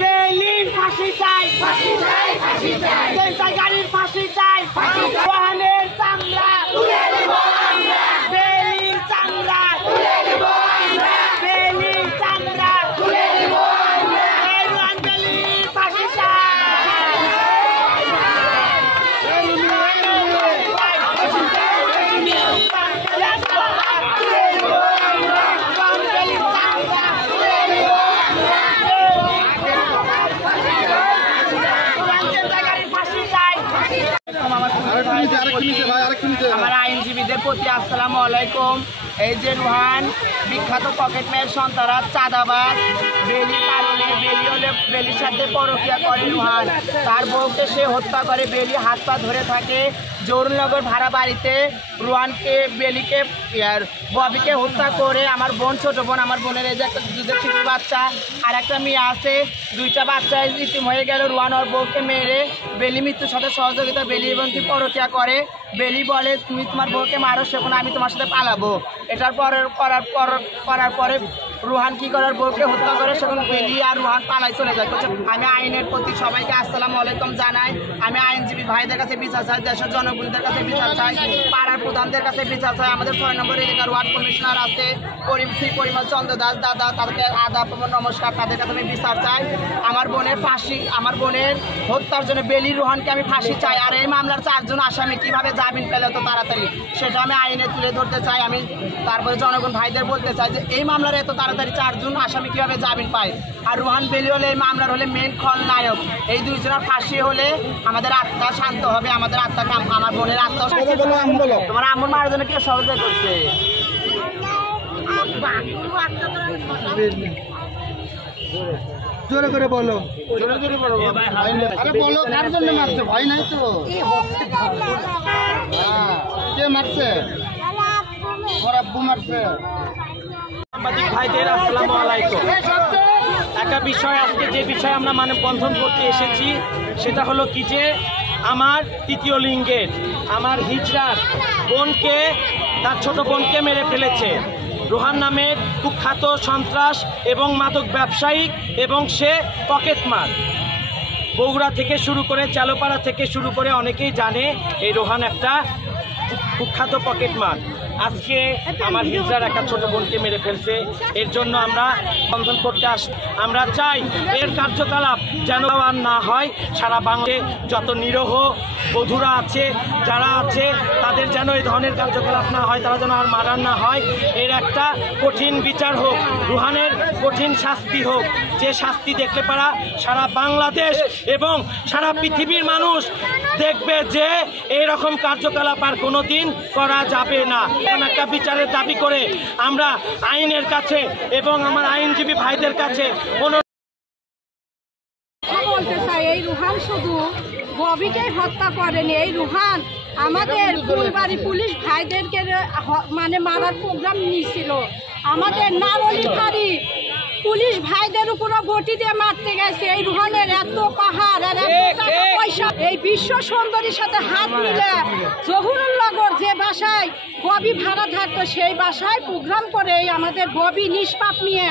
বেলির ফাঁসি চাই, গাড়ির ফাঁসি চাই, রোহানের চামড়া বেলির চামড়া, বেলির চামড়া রোহান বেলির ফাঁসি চাই। আমার আইনজীবীদের প্রতি আসসালামু আলাইকুম। এই যে রোহান বিখ্যাত পকেটম্যান সন্তানরা চাঁদাবাজ, বেলির কারণে বেলির সাথে পরকিয়া করে রোহান। তার বউকে সে হত্যা করে, বেলি হাত পা ধরে থাকে। জরুলনগর ভাড়া বাড়িতে রোহানকে ববিকে হত্যা করে আমার বোন, ছোট বোন, আমার বোনের এই যে একটা দুধের শিশু বাচ্চা আর একটা মেয়ে আছে, দুইটা বাচ্চা ইতিম হয়ে গেল। রোহান ওর বউকে মেরে বেলি মৃত্যুর সাথে সহযোগিতা, বেলি এবং কি পরকিয়া করে। বেলি বলে তুমি তোমার বউকে মারো, সেখানে আমি তোমার সাথে পালাবো। এটার করার পরে রোহান কি করার বউকে হত্যা করে, সেখানে বেলি আর রোহান পালাই চলে যায়। আমি আইনের প্রতি সবাইকে আসসালামু আলাইকুম জানাই। আমি আইনজীবী ভাইদের কাছে বিচার চাই, দেশের জনগণদের কাছে বিচার চাই, পাড়ার প্রধানদের কাছে বিচার চাই। আমাদের 6 নম্বর এলাকার ওয়ার্ড কমিশনার আছে পরিমল চন্দ্র দাস দাদা, তাদেরকে আদাব নমস্কার, তাদের কাছে আমি বিচার চাই। আমার বোনের ফাঁসি, আমার বোনের হত্যার জন্য বেলি রোহানকে আমি ফাঁসি চাই। আর এই মামলার 4 জন আসামি কীভাবে জামিন পেলে তো তাড়াতাড়ি, সেটা আমি আইনে তুলে ধরতে চাই। আমি তারপরে জনগণ ভাইদের বলতে চাই যে এই মামলার এত তাড়াতাড়ি 4 জন আসামি কীভাবে জামিন পায়। আর রোহান বেলি হলে এই মামলার হলে মেন খলনায়ক। এই 2 জনের ফাঁসি হলে আমাদের আত্মা শান্ত হবে, আমাদের আত্মাকে, আমার বোনের আত্মা। তোমার আম্মুর মারার জন্য কে সহযোগিতা করছে? জোরে করে বলো, আরে বলো কার জন্য মারছে? ভয় নাই তো? কে মারছে? ওর আব্বু মারছে। সাংবাদিক ভাইদের আসসালামু আলাইকুম। একটা বিষয়, আজকে যে বিষয় আমরা মানববন্ধন করতে এসেছি সেটা হলো কি যে আমার তৃতীয় লিঙ্গের, আমার হিজড়ার বোনকে, তার ছোট বোনকে মেরে ফেলেছে রোহান নামের কুখ্যাত সন্ত্রাস এবং মাদক ব্যবসায়িক, এবং সে পকেটমার। বগুড়া থেকে শুরু করে, চালোপাড়া থেকে শুরু করে অনেকেই জানে এই রোহান একটা কুখ্যাত পকেটমার। আজকে আমার হিজড়ার একটা ছোট বোনকে মেরে ফেলছে। এর জন্য আমরা বন্ধন করতে আমরা চাই এর কার্যকলাপ যেন আর না হয়। সারা বাংলাদেশে যত নিরীহ বধূরা আছে, যারা আছে, তাদের যেন এই ধরনের কার্যকলাপ না হয়, তারা যেন আর মারার না হয়। এর একটা কঠিন বিচার হোক, রোহানের কঠিন শাস্তি হোক, যে শাস্তি দেখলে পারা সারা বাংলাদেশ এবং সারা পৃথিবীর মানুষ দেখবে যে এইরকম কার্যকলাপ আর কোনোদিন করা যাবে না। একটা বিচারের দাবি করে আমরা আইনের কাছে এবং আমার আইনজীবী ভাইদের কাছে বলতে চাই, এই রোহান শুধু ববিকে হত্যা করেনি। এই রোহান আমাদের ফুলবাড়ি পুলিশ ভাইদেরকে মানে মারার প্রোগ্রাম নিয়েছিল। আমাদের নারলিখারি পুলিশ ভাইদের উপরও বটি দিয়ে মারতে গেছে। এই রোহানের এত পাহাড় আর এত টাকা পয়সা, এই বিশ্ব সুন্দরীর সাথে হাত মিলে জহুরুলনগর যে বাসায় ববি ভাড়া থাকতো সেই বাসায় প্রোগ্রাম করে আমাদের ববি নিষ্পাপ নিয়ে,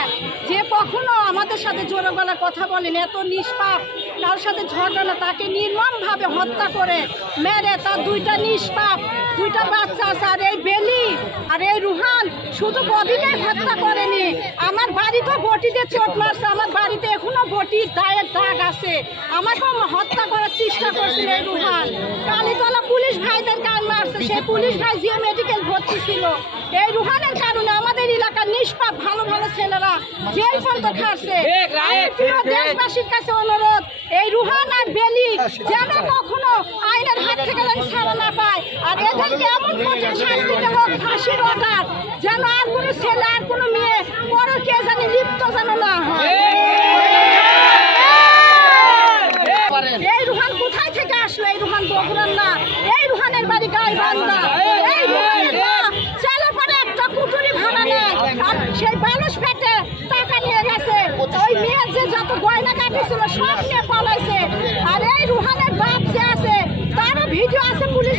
যে কখনো আমাদের সাথে জোরে গলা কথা বলেন, এত নিষ্পাপ, তার সাথে ঝগড়া না, তাকে নির্মমভাবে হত্যা করে মেরে তার 2টা নিষ্পাপ 2টা বাচ্চা আছে। আর এই বেলি আর এই রোহান শুধু ববিকে হত্যা করেনি, আমার বাড়িতেও বটিতে চোট মারছে, আমার বাড়িতে এখনো বটির দায়ের দাগ আছে। আমাকেও হত্যা করার চেষ্টা করছিল এই রোহান। কালীতলা পুলিশ ভাইদের কান মারছে, সেই পুলিশ ভাই যে মেডিকেল ভর্তি ছিল। এই রোহানের কারণে আমাদের এলাকার নিষ্পাপ ভালো ভালো ছেলেরা জেল পর্যন্ত খাচ্ছে। দেশবাসীর কাছে অনুরোধ, এই রোহান আর বেলি যেন কখনো আইনের হাত থেকে ছাড়া না পায়, আর এদেরকে এমন কঠিন শাস্তি দেওয়া হোক, ফাঁসির অর্ডার, যেন আর কোনো ছেলে আর কোনো মেয়ে পরকীয়া জানি লিপ্ত যেন না হয়। এই রোহান কোথায় থেকে আসলো? এই রোহান বগুড়ার না, এই রোহানের বাড়ি গাইবান্ধা। এই রোহানের মা চালাপাড়ে একটা কুটুরি ভাড়া নেয়, আর সেই বালুস পেটে টাকা নিয়ে গেছে। ওই মেয়ের যে যত গয়না কাটিছিল সব নিয়ে পালাইছে। আর এই রোহানের বাপ যে আছে তারও ভিডিও আছে পুলিশ